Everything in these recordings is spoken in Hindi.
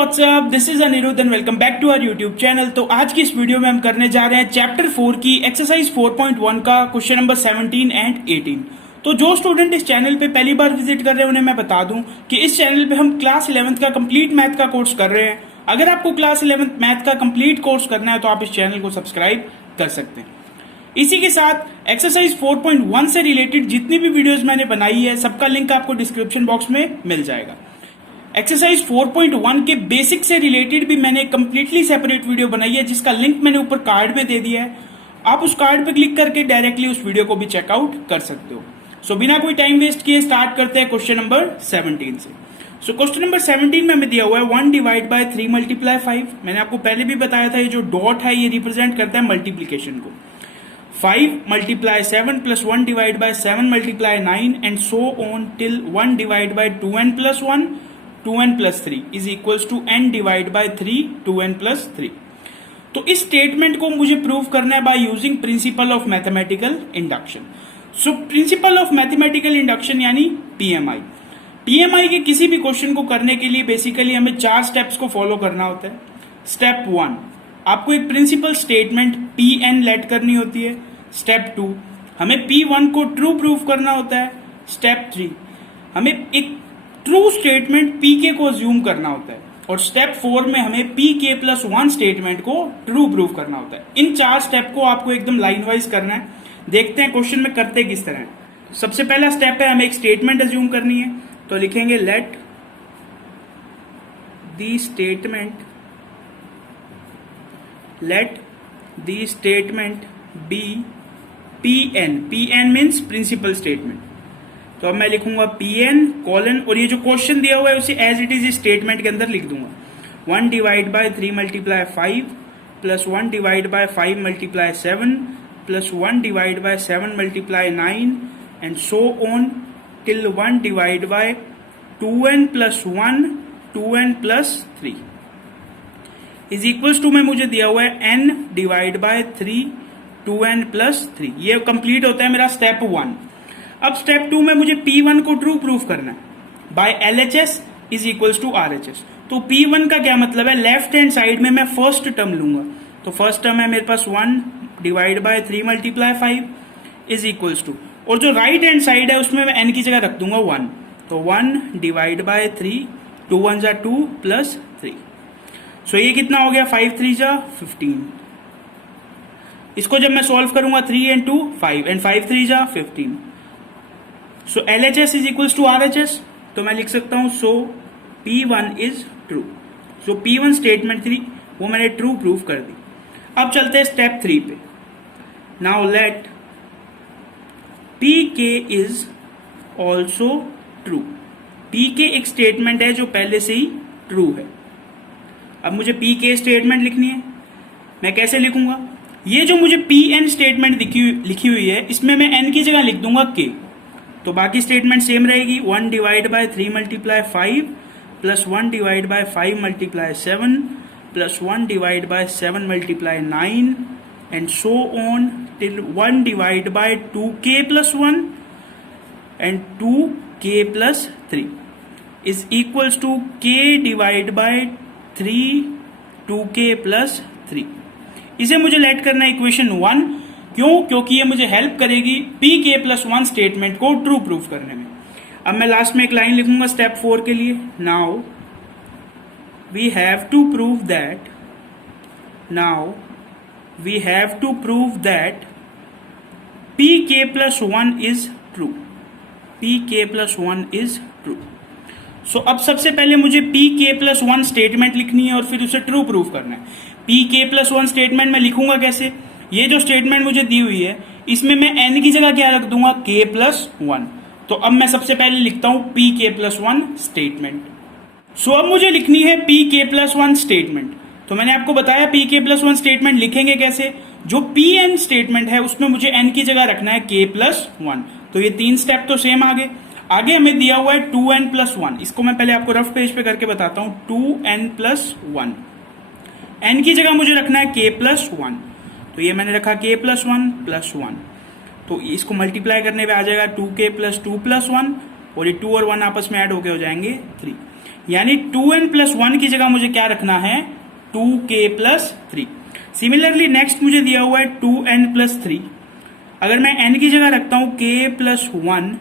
WhatsApp, this is Anirudh and welcome back to our YouTube channel. तो आज की इस वीडियो में हम करने जा रहे हैं चैप्टर 4 की एक्सरसाइज 4.1 का क्वेश्चन नंबर 17 एंड 18। तो जो स्टूडेंट इस चैनल पे पहली बार विजिट कर रहे हैं उन्हें मैं बता दूं कि इस चैनल पे हम क्लास 11th का कंप्लीट मैथ का कोर्स कर रहे हैं। अगर आपको क्लास 11th मैथ का कंप्लीट कोर्स करना है तो आप इस चैनल को सब्सक्राइब कर सकते हैं। इसी के साथ एक्सरसाइज 4.1 से रिलेटेड जितनी भी वीडियोस मैंने बनाई है सबका लिंक आपको डिस्क्रिप्शन बॉक्स में मिल जाएगा। एक्सरसाइज 4.1 के बेसिक से रिलेटेड भी मैंने कंप्लीटली सेपरेट वीडियो बनाई है जिसका लिंक मैंने ऊपर कार्ड में दे दिया है। आप उस कार्ड पे क्लिक करके डायरेक्टली उस वीडियो को भी चेकआउट कर सकते हो। सो बिना कोई टाइम वेस्ट किए स्टार्ट करते हैं क्वेश्चन नंबर 17 से। सो क्वेश्चन नंबर 17 में हमें दिया हुआ है 1 डिवाइड बाय 3 मल्टीप्लाई 5। मैंने आपको पहले भी बताया था ये जो डॉट है ये रिप्रेजेंट करता है मल्टीप्लीकेशन को। 5 multiply 7 plus 1 divide by 7 multiply 9 and so on till 1 divide by 2n plus 1 2n plus 3 is equals to n divide by 3 2n plus 3। तो इस स्टेटमेंट को मुझे प्रूव करना है by using principle of mathematical induction. So principle of mathematical induction यानी पीएमआई। पीएमआई के किसी भी क्वेश्चन को करने के लिए बेसिकली हमें 4 स्टेप्स को फॉलो करना होता है। स्टेप 1, आपको एक प्रिंसिपल स्टेटमेंट Pn लेट करनी होती है। स्टेप 2, हमें P1 को ट्रू प्रूव करना होता है। स्टेप 3, हमें एक ट्रू स्टेटमेंट Pk को अज्यूम करना होता है। और स्टेप 4 में हमें Pk प्लस 1 स्टेटमेंट को ट्रू प्रूव करना होता है। इन 4 स्टेप को आपको एकदम लाइन वाइज करना है। देखते हैं क्वेश्चन में करते किस तरह है। सबसे पहला स्टेप है हमें एक स्टेटमेंट अज्यूम करनी है। तो लिखेंगे let the statement be Pn। Pn means principal statement. तो अब मैं लिखूंगा Pn कॉलन और ये जो क्वेश्चन दिया हुआ है उसे एज इट इज इस स्टेटमेंट के अंदर लिख दूंगा। 1 divide by 3 multiply 5 plus 1 divide by 5 multiply 7 plus 1 divide by 7 multiply 9 and so on till 1 divide by 2n plus 1 2n plus 3 is equals to में मुझे दिया हुआ है n divide by 3 2n plus 3। ये कंप्लीट होता है मेरा स्टेप 1। अब स्टेप 2 में मुझे P1 को ट्रू प्रूफ करना है by LHS is equals to RHS। तो P1 का क्या मतलब है, लेफ्ट हैंड साइड में मैं फर्स्ट टर्म लूंगा। तो फर्स्ट टर्म है मेरे पास 1 divide by 3 multiply 5 is equals to, और जो राइट हैंड साइड है उसमें मैं n की जगह रख दूंगा 1। तो 1 डिवाइड बाय 3 2 1 जा 2 प्लस 3। सो ये कितना हो गया 5 3 जा 15। इसको जब मैं सॉल्व करूंगा 3 एंड 2 5 एंड 5 3 जा 15। So LHS is equals to RHS। तो मैं लिख सकता हूं so P1 is true. So P1 statement 3 वो मैंने ट्रू प्रूफ कर दी। अब चलते हैं स्टेप 3 पे। Now let Pk is also true. Pk एक स्टेटमेंट है जो पहले से ही ट्रू है। अब मुझे Pk स्टेटमेंट लिखनी है। मैं कैसे लिखूंगा, ये जो मुझे Pn स्टेटमेंट लिखी हुई है इसमें मैं n की जगह लिख दूंगा k। तो बाकी स्टेटमेंट सेम रहेगी। 1 divide by 3 multiply 5 plus 1 divide by 5 multiply 7 plus 1 divide by 7 multiply 9 and so on till 1 divide by 2k plus 1 and 2k plus 3 is equals to k divide by 3 2k plus 3। इसे मुझे लेट करना है इक्वेशन 1। क्यों? क्योंकि ये मुझे हेल्प करेगी Pk प्लस 1 स्टेटमेंट को ट्रू प्रूफ करने में। अब मैं लास्ट में एक लाइन लिखूंगा स्टेप 4 के लिए। Now we have to prove that Pk plus 1 is true. Pk plus 1 is true. So अब सबसे पहले मुझे Pk प्लस 1 स्टेटमेंट लिखनी है और फिर उसे ट्रू प्रूफ करना है। Pk प्लस 1 स्टेटमेंट मैं लिखूंगा कैसे, ये जो स्टेटमेंट मुझे दी हुई है इसमें मैं n की जगह क्या रख दूंगा k प्लस 1। तो अब मैं सबसे पहले लिखता हूं Pk प्लस 1 स्टेटमेंट। सो अब मुझे लिखनी है Pk प्लस 1 स्टेटमेंट। तो मैंने आपको बताया Pk प्लस 1 स्टेटमेंट लिखेंगे कैसे। जो Pn स्टेटमेंट है उसमें मुझे n की जगह रखना है k प्लस 1। तो ये 3 स्टेप तो सेम आगे हमें दिया हुआ है 2n प्लस 1। इसको मैं पहले आपको रफ पेज पे करके बताता हूं। 2n प्लस 1, n की जगह मुझे रखना है k प्लस 1। तो ये मैंने रखा k प्लस 1 प्लस 1। तो इसको मल्टीप्लाई करने पे आ जाएगा 2k प्लस 2 प्लस 1 और ये 2 और 1 आपस में ऐड होके हो जाएंगे 3। यानी 2n+1 की जगह मुझे क्या रखना है, 2k+3। सिमिलरली नेक्स्ट मुझे दिया हुआ है 2n+3। अगर मैं n की जगह रखता हूं k+1,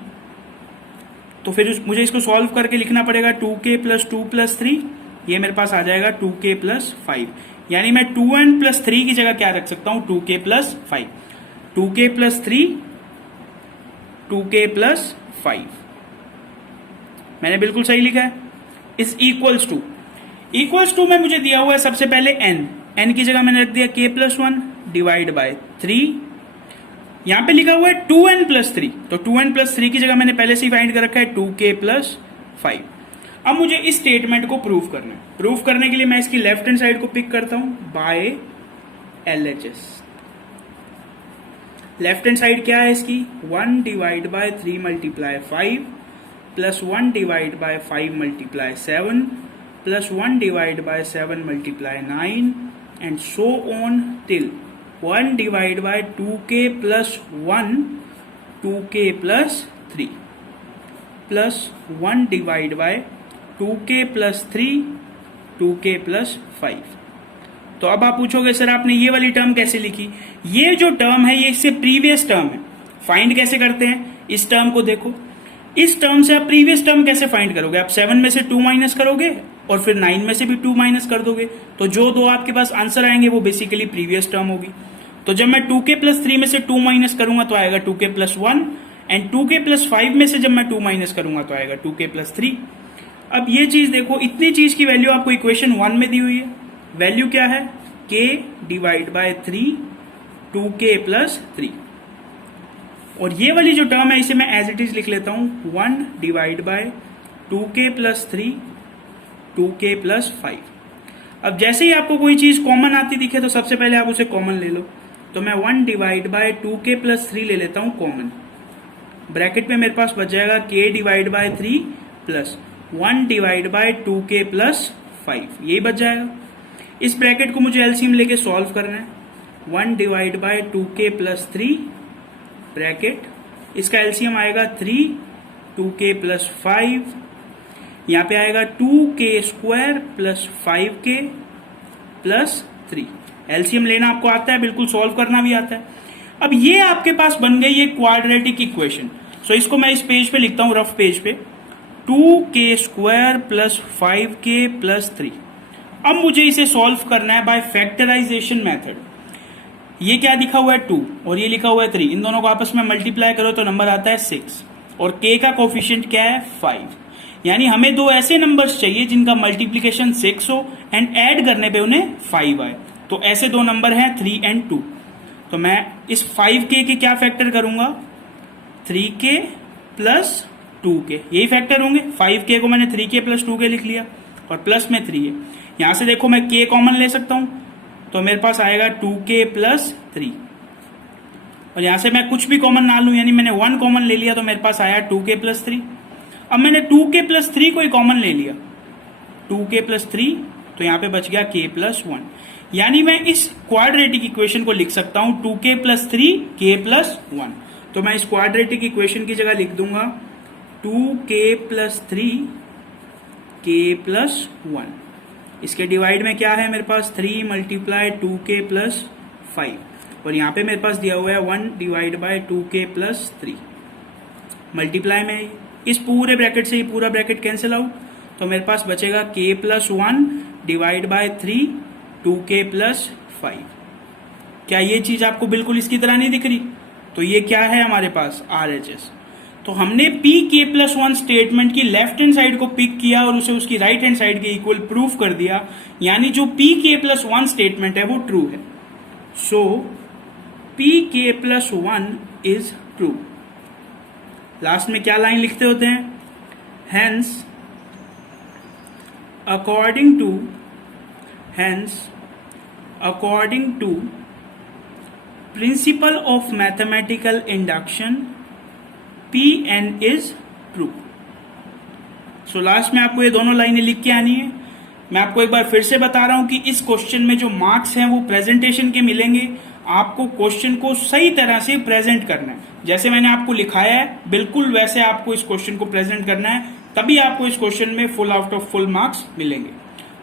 तो फिर मुझे इसको सॉल्व करके लिखना पड़ेगा 2k+2+3, ये मेरे पास आ जाएगा 2k+5। यानी मैं 2n+3 की जगह क्या रख सकता हूं, 2k+5। 2k+3, 2k+5, मैंने बिल्कुल सही लिखा है। इज इक्वल्स टू में मुझे दिया हुआ है सबसे पहले n की जगह मैंने रख दिया k+1 डिवाइड बाय 3। यहां पे लिखा हुआ है 2n+3, तो 2n+3 की जगह मैंने पहले से ही फाइंड कर रखा है 2k+5। अब मुझे इस स्टेटमेंट को प्रूव करना है। प्रूव करने के लिए मैं इसकी लेफ्ट हैंड साइड को पिक करता हूं by LHS। Left hand side क्या है इसकी, 1 divide by 3 multiply 5 plus 1 divide by 5 multiply 7 plus 1 divide by 7 multiply 9 and so on till 1 divide by 2k+1 2k+3 plus 1 divide by 2k+3 2k+5। तो अब आप पूछोगे सर आपने ये वाली टर्म कैसे लिखी, ये जो टर्म है ये इससे प्रीवियस टर्म है। फाइंड कैसे करते हैं, इस टर्म को देखो, इस टर्म से आप प्रीवियस टर्म कैसे फाइंड करोगे, आप 7 में से 2 माइनस करोगे और फिर 9 में से भी 2 माइनस कर दोगे, तो जो दो आपके पास आंसर आएंगे वो बेसिकली प्रीवियस टर्म होगी। तो जब मैं 2k+3 में से 2 माइनस करूंगा तो आएगा 2k+1 एंड 2k+5 में से जब मैं 2 माइनस करूंगा तो आएगा 2k+3। अब ये चीज देखो, इतनी चीज की वैल्यू आपको इक्वेशन 1 में दी हुई है। वैल्यू क्या है, k डिवाइड बाय 3 2k+3, और ये वाली जो टर्म है इसे मैं एज इट इज लिख लेता हूं 1 डिवाइड बाय 2k+3 2k+5। अब जैसे ही आपको कोई चीज कॉमन आती दिखे तो सबसे पहले आप उसे कॉमन ले लो। तो मैं 1 डिवाइड बाय 2k+3 ले लेता हूं कॉमन। ब्रैकेट में मेरे पास बच जाएगा k divide by 3 plus 1 divide bye 2k+5, यही बच जाएगा। इस ब्रैकेट को मुझे एलसीएम लेके सॉल्व करना है। 1 डिवाइड बाय 2k+3 ब्रैकेट, इसका एलसीएम आएगा 3 2k+5, यहाँ पे आएगा 2k² प्लस 5k+3। एलसीएम लेना आपको आता है, बिल्कुल सॉल्व करना भी आता है। अब ये आपके पास बन गई एक क्वाड्रेटिक इक्वेशन। सो इसको मैं इस पेज पे लिखता हूं, रफ पेज पे, 2k² प्लस 5k+3। अब मुझे इसे सॉल्व करना है बाय फैक्टराइजेशन मेथड। ये क्या लिखा हुआ है 2 और ये लिखा हुआ है 3, इन दोनों को आपस में मल्टीप्लाई करो तो नंबर आता है 6 और k का कोफिशिएंट क्या है 5। यानी हमें दो ऐसे नंबर्स चाहिए जिनका मल्टीप्लीकेशन 6 हो एंड ऐड करने पे उन्हें 5 आए। तो ऐसे दो नंबर हैं 3 एंड 2। तो मैं इस 5k के क्या फैक्टर करूंगा, 3k प्लस 2k, यही फैक्टर होंगे। 5k को मैंने 3k प्लस 2k लिख लिया और प्लस में 3 है। यहां से देखो मैं k कॉमन ले सकता हूं, तो मेरे पास आएगा 2k प्लस 3, और यहां से मैं कुछ भी कॉमन ना लूं, यानी मैंने 1 कॉमन ले लिया तो मेरे पास आया 2k प्लस 3। अब मैंने 2k प्लस 3 को ही कॉमन ले लिया, 2k प्लस 3, तो यहां पे बच गया k प्लस 1। यानी मैं इस क्वाड्रेटिक इक्वेशन को लिख सकता हूं 2k प्लस 3 k प्लस 1। तो मैं इस क्वाड्रेटिक इक्वेशन की जगह लिख दूंगा 2k प्लस 3 k प्लस 1। इसके डिवाइड में क्या है मेरे पास, 3 मल्टीप्लाई 2k प्लस 5, और यहाँ पे मेरे पास दिया हुआ है 1 divide by 2k plus 3। Multiply में इस पूरे ब्रैकेट से ये पूरा ब्रैकेट कैंसिल आउट, तो मेरे पास बचेगा k plus 1 divide by 3 2k plus 5। क्या ये चीज आपको बिल्कुल इसकी तरह नहीं दिख रही? तो ये क्या है हमारे पास, RHS। तो हमने pk प्लस 1 स्टेटमेंट की लेफ्ट हैंड साइड को पिक किया और उसे उसकी राइट हैंड साइड के इक्वल प्रूफ कर दिया, यानी जो pk प्लस 1 स्टेटमेंट है वो ट्रू है। So pk plus 1 is true. Last में क्या लाइन लिखते होते हैं, hence according to principle of mathematical induction Pn is true. So last में आपको ये दोनों लाइनें लिख के आनी है। मैं आपको एक बार फिर से बता रहा हूं कि इस क्वेश्चन में जो मार्क्स हैं वो प्रेजेंटेशन के मिलेंगे। आपको क्वेश्चन को सही तरह से प्रेजेंट करना है, जैसे मैंने आपको लिखाया है बिल्कुल वैसे आपको इस क्वेश्चन को प्रेजेंट करना है, तभी आपको इस क्वेश्चन में full out of full marks मिलेंगे।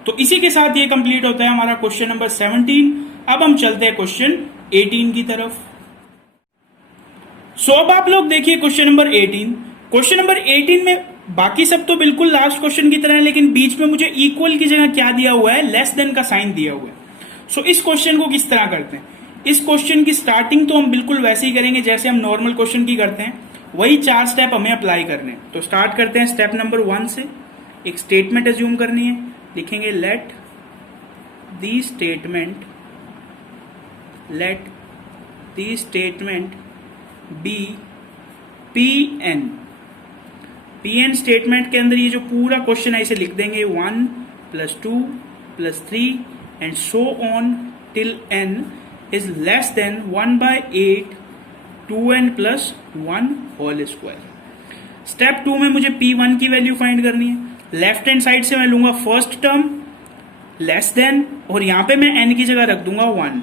तो इसी के साथ ये कंप्लीट होता है हमारा क्वेश्चन नंबर 17। अब हम चलते हैं क्वेश्चन 18 की तरफ। सो अब आप लोग देखिए क्वेश्चन नंबर 18। क्वेश्चन नंबर 18 में बाकी सब तो बिल्कुल लास्ट क्वेश्चन की तरह है, लेकिन बीच में मुझे इक्वल की जगह क्या दिया हुआ है, लेस देन का साइन दिया हुआ है। सो इस क्वेश्चन को किस तरह करते हैं, इस क्वेश्चन की स्टार्टिंग तो हम बिल्कुल वैसे ही करेंगे जैसे हम नॉर्मल क्वेश्चन की करते हैं, वही 4 स्टेप हमें अप्लाई करने हैं। तो स्टार्ट करते हैं स्टेप नंबर 1 से। एक स्टेटमेंट एज्यूम करनी है, लिखेंगे let the statement be P N statement के अंदर ये जो पूरा क्वेश्चन है इसे लिख देंगे 1 + 2 + 3 and so on till n is less than 1/8 2n + 1 whole square. Step 2 में मुझे P1 की वैल्यू फाइंड करनी है। लेफ्ट हैंड साइड से मैं लूंगा फर्स्ट टर्म लेस देन, और यहां पे मैं n की जगह रख दूंगा 1।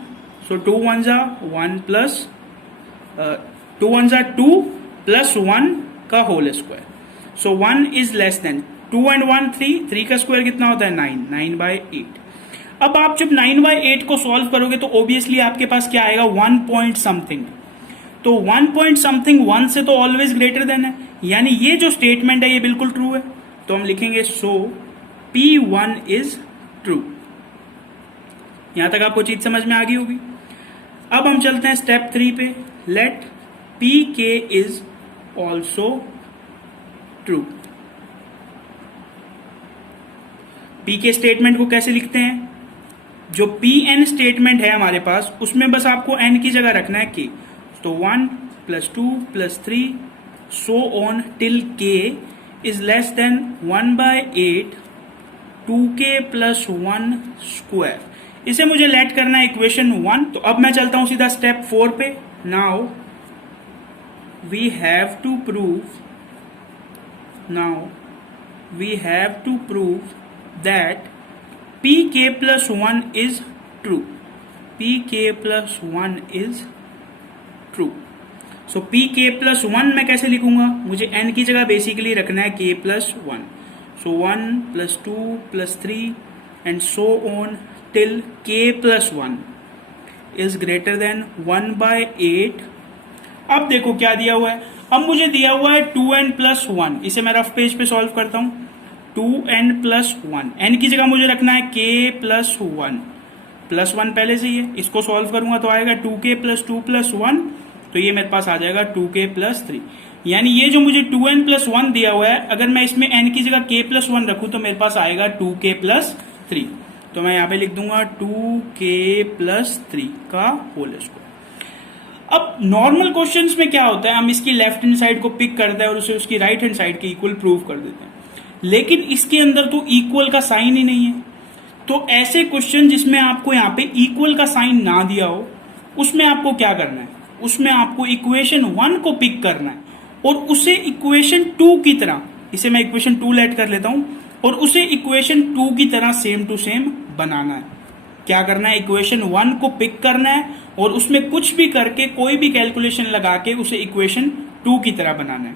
सो 2 1 ज़ा 1 + 2 1 ज़ा 2 + 1 का whole square. So 1 is less than 2 and 1 3 का स्क्वायर कितना होता है 9/8। अब आप जब 9/8 को सॉल्व करोगे तो ऑब्वियसली आपके पास क्या आएगा 1 पॉइंट समथिंग। तो 1 पॉइंट समथिंग 1 से तो ऑलवेज ग्रेटर देन है, यानी ये जो स्टेटमेंट है ये बिल्कुल ट्रू है। तो हम लिखेंगे सो P1 इज ट्रू। यहां तक आपको चीज समझ में आ गई होगी। अब हम चलते हैं स्टेप 3 पे। Let Pk is also true. Pk statement को कैसे लिखते हैं, जो Pn स्टेटमेंट है हमारे पास उसमें बस आपको n की जगह रखना है k। तो 1 + 2 + 3 सो on till k is less than 1/8 2k + 1 square. इसे मुझे लेट करना है इक्वेशन 1। तो अब मैं चलता हूं सीधा स्टेप 4 पे। Now we have to prove that Pk + 1 is true. Pk + 1 is true. So Pk + 1 मैं कैसे लिखूंगा, मुझे n की जगह बेसिकली रखना है k + 1। So 1 + 2 + 3 and so on till k + 1 is greater than 1/8। अब देखो क्या दिया हुआ है, अब मुझे दिया हुआ है 2n + 1। इसे मैं रफ पेज पे सॉल्व करता हूं। 2n + 1, n की जगह मुझे रखना है k + 1 +1 पहले से ही है। इसको सॉल्व करूंगा तो आएगा 2k + 2 + 1, तो ये मेरे पास आ जाएगा 2k + 3। यानी ये जो मुझे 2n + 1 दिया हुआ है, अगर मैं इसमें n की जगह k + 1 रखूं तो मेरे पास आएगा 2k + 3। तो मैं यहां पे लिख दूंगा 2k + 3 का होल स्क्वायर। अब नॉर्मल क्वेश्चंस में क्या होता है, हम इसकी लेफ्ट हैंड साइड को पिक करते हैं और उसे उसकी राइट हैंड साइड के इक्वल प्रूव कर देते हैं, लेकिन इसके अंदर तो इक्वल का साइन ही नहीं है। तो ऐसे क्वेश्चन जिसमें आपको यहाँ पे इक्वल का साइन ना दिया हो, उसमें आपको क्या करना है, उसमें आपको इक्वेशन 1 को पिक करना है और उसे इक्वेशन 2 की तरह, इसे मैं इक्वेशन 2 लेट कर लेता हूं, और उसे इक्वेशन 2 की तरह सेम टू सेम बनाना है। क्या करना है, इक्वेशन 1 को पिक करना है और उसमें कुछ भी करके कोई भी कैलकुलेशन लगा के उसे इक्वेशन 2 की तरह बनाना है।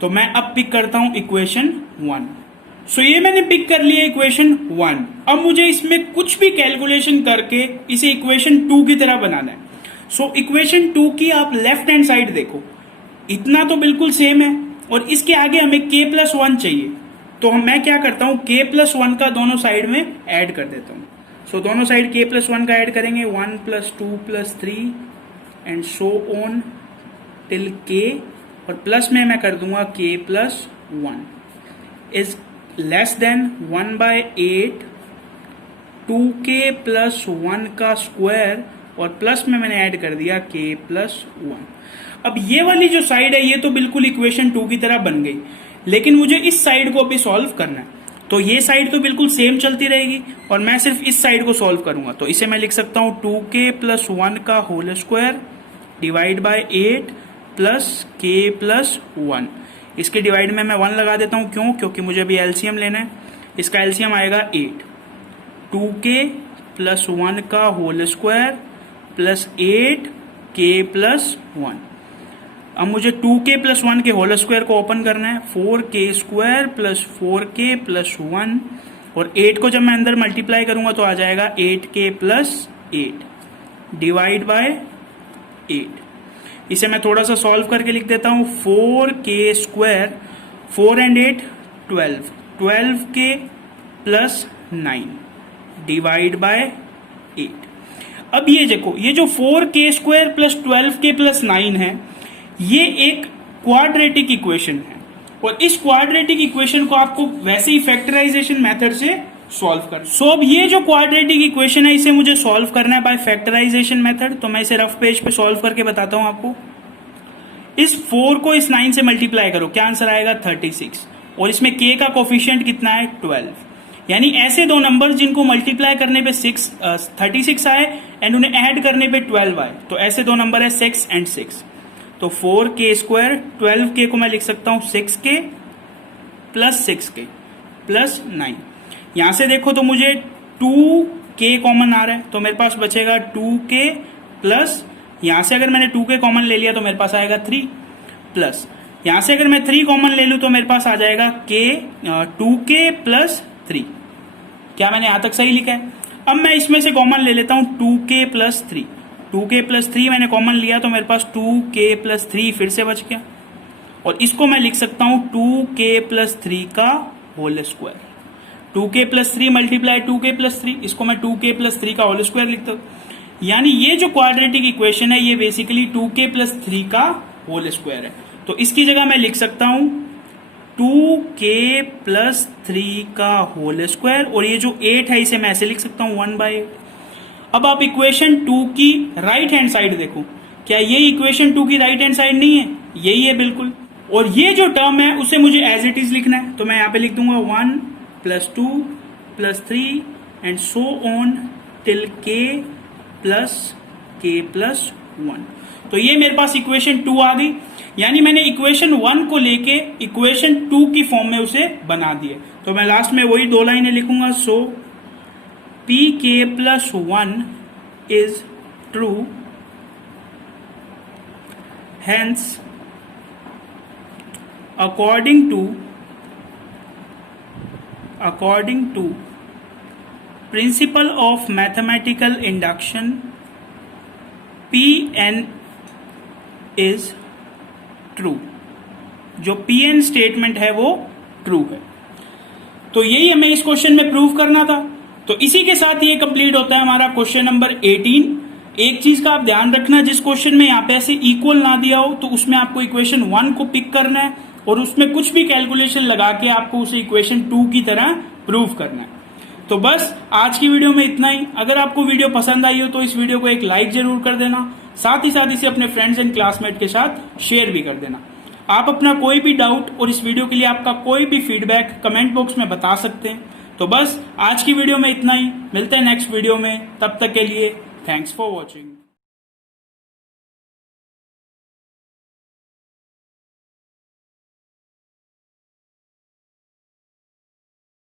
तो मैं अब पिक करता हूं इक्वेशन 1। सो ये मैंने पिक कर लिया इक्वेशन 1। अब मुझे इसमें कुछ भी कैलकुलेशन करके इसे इक्वेशन 2 की तरह बनाना है। सो इक्वेशन 2 की आप लेफ्ट हैंड साइड देखो, इतना तो बिल्कुल सेम है और इसके आगे हमें k + 1 चाहिए। तो मैं क्या करता हूं, k + 1 का दोनों साइड में ऐड कर देता हूं। सो दोनों साइड k + 1 का ऐड करेंगे 1 + 2 + 3 and so on till k, और प्लस में मैं कर दूंगा k + 1 is less than 1/8 2k + 1 का स्क्वायर, और प्लस में मैंने ऐड कर दिया k + 1। अब ये वाली जो साइड है ये तो बिल्कुल इक्वेशन 2 की तरह बन गई, लेकिन मुझे इस साइड को अभी सॉल्व करना है। तो ये साइड तो बिल्कुल सेम चलती रहेगी और मैं सिर्फ इस साइड को सॉल्व करूंगा। तो इसे मैं लिख सकता हूं 2k + 1 का whole square divide by 8 plus k + 1। इसके डिवाइड में मैं 1 लगा देता हूं, क्यों, क्योंकि मुझे अभी एलसीएम लेना है। इसका एलसीएम आएगा 8। 2k + 1 का होल स्क्वायर प्लस 8k + 1। अब मुझे 2k प्लस 1 के होल स्क्वायर को ओपन करना है, 4k square plus 4k plus 1, और 8 को जब मैं अंदर मल्टीप्लाई करूंगा तो आ जाएगा 8k प्लस 8 डिवाइड बाय 8। इसे मैं थोड़ा सा सॉल्व करके लिख देता हूं, 4k square 4 and 8 12, 12k plus 9 divide by 8। अब ये देखो, ये जो 4k square plus 12k plus 9 है, ये एक क्वाड्रेटिक इक्वेशन है, और इस क्वाड्रेटिक इक्वेशन को आपको वैसे ही फैक्टराइजेशन मेथड से सॉल्व करना। सो अब ये जो क्वाड्रेटिक इक्वेशन है, इसे मुझे सॉल्व करना है बाय फैक्टराइजेशन मेथड। तो मैं इसे रफ पेज पे सॉल्व करके बताता हूं आपको। इस 4 को इस 9 से मल्टीप्लाई करो, क्या आंसर आएगा 36, और इसमें k का कोफिशिएंट कितना है 12। यानी ऐसे दो नंबर जिनको मल्टीप्लाई करने पे 36 आए एंड उन्हें ऐड करने पे 12 आए, तो ऐसे दो नंबर है 6 एंड 6। तो 4k स्क्वायर 12k को मैं लिख सकता हूं 6k प्लस 6k प्लस 9। यहां से देखो तो मुझे 2k कॉमन आ रहा है, तो मेरे पास बचेगा 2k प्लस, यहां से अगर मैंने 2k कॉमन ले लिया तो मेरे पास आएगा 3 प्लस, यहां से अगर मैं 3 कॉमन ले लूं तो मेरे पास आ जाएगा 2k प्लस 3। क्या मैंने यहां तक सही लिखा है? अब मैं इसमें से कॉमन ले लेता हूं 2k प्लस 3, 2k प्लस 3 मैंने कॉमन लिया तो मेरे पास 2k प्लस 3 फिर से बच गया, और इसको मैं लिख सकता हूं 2k प्लस 3 का whole square. 2k plus 3 multiply 2k plus 3, इसको मैं 2k प्लस 3 का होल स्क्वायर लिखता हूं। यानी ये जो क्वाड्रेटिक इक्वेशन है, ये बेसिकली 2k प्लस 3 का होल स्क्वायर है। तो इसकी जगह मैं लिख सकता हूं 2k प्लस 3 का होल स्क्वायर, और ये जो 8 है इसे मैं ऐसे लिख सकता हूं 1/8। अब आप इक्वेशन 2 की राइट हैंड साइड देखो, क्या ये इक्वेशन 2 की राइट हैंड साइड नहीं है? यही है बिल्कुल। और ये जो टर्म है उसे मुझे एज इट इज लिखना है, तो मैं यहां पे लिख दूंगा 1 plus 2 plus 3 and so on till k plus 1। तो ये मेरे पास इक्वेशन 2 आ गई। यानी मैंने इक्वेशन 1 को लेके इक्वेशन 2 की फॉर्म में उसे बना दिया। तो मैं लास्ट में वही 2 लाइनें लिखूंगा, सो pk plus 1 is true, hence according to principle of mathematical induction, pn is true। जो pn स्टेटमेंट है वो ट्रू है। तो यही हमें इस क्वेश्चन में प्रूव करना था। तो इसी के साथ ये कंप्लीट होता है हमारा क्वेश्चन नंबर 18। एक चीज का आप ध्यान रखना, जिस क्वेश्चन में यहाँ पे ऐसे इक्वल ना दिया हो तो उसमें आपको इक्वेशन 1 को पिक करना है और उसमें कुछ भी कैलकुलेशन लगा के आपको उसे इक्वेशन 2 की तरह प्रूव करना है। तो बस आज की वीडियो में इतना ही। अगर आपको वीडियो पसंद आई हो तो इस वीडियो को एक लाइक जरूर कर देना, साथ ही साथ इसे अपने फ्रेंड्स एंड क्लासमेट के साथ शेयर भी कर देना। आप अपना कोई भी डाउट और इस वीडियो के लिए आपका कोई भी फीडबैक कमेंट बॉक्स में बता सकते हैं। तो बस आज की वीडियो में इतना ही, मिलते हैं नेक्स्ट वीडियो में, तब तक के लिए थैंक्स फॉर वॉचिंग।